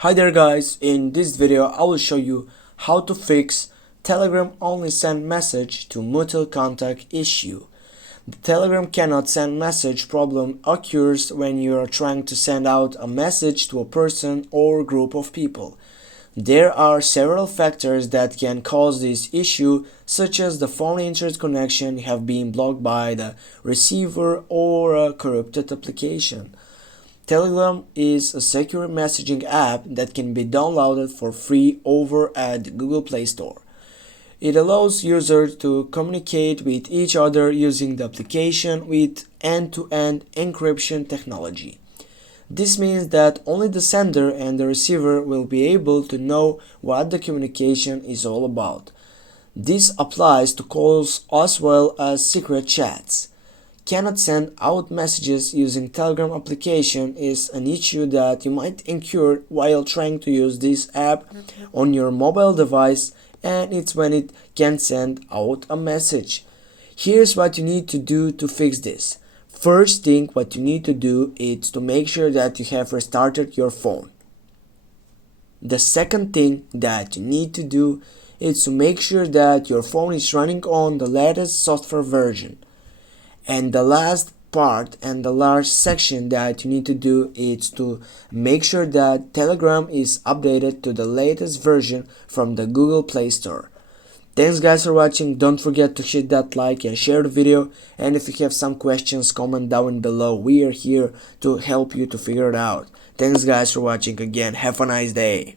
Hi there guys, in this video I will show you how to fix Telegram only send message to mutual contact issue. The Telegram cannot send message problem occurs when you are trying to send out a message to a person or group of people. There are several factors that can cause this issue, such as the phone internet connection have been blocked by the receiver or a corrupted application. Telegram is a secure messaging app that can be downloaded for free over at the Google Play Store. It allows users to communicate with each other using the application with end-to-end encryption technology. This means that only the sender and the receiver will be able to know what the communication is all about. This applies to calls as well as secret chats. Cannot send out messages using Telegram application is an issue that you might incur while trying to use this app on your mobile device, and it's when it can't send out a message. Here's what you need to do to fix this. First thing what you need to do is to make sure that you have restarted your phone. The second thing that you need to do is to make sure that your phone is running on the latest software version. And the last part and the last section that you need to do is to make sure that Telegram is updated to the latest version from the Google Play Store. Thanks guys for watching. Don't forget to hit that like and share the video, and if you have some questions, comment down below. We are here to help you to figure it out. Thanks guys for watching again. Have a nice day.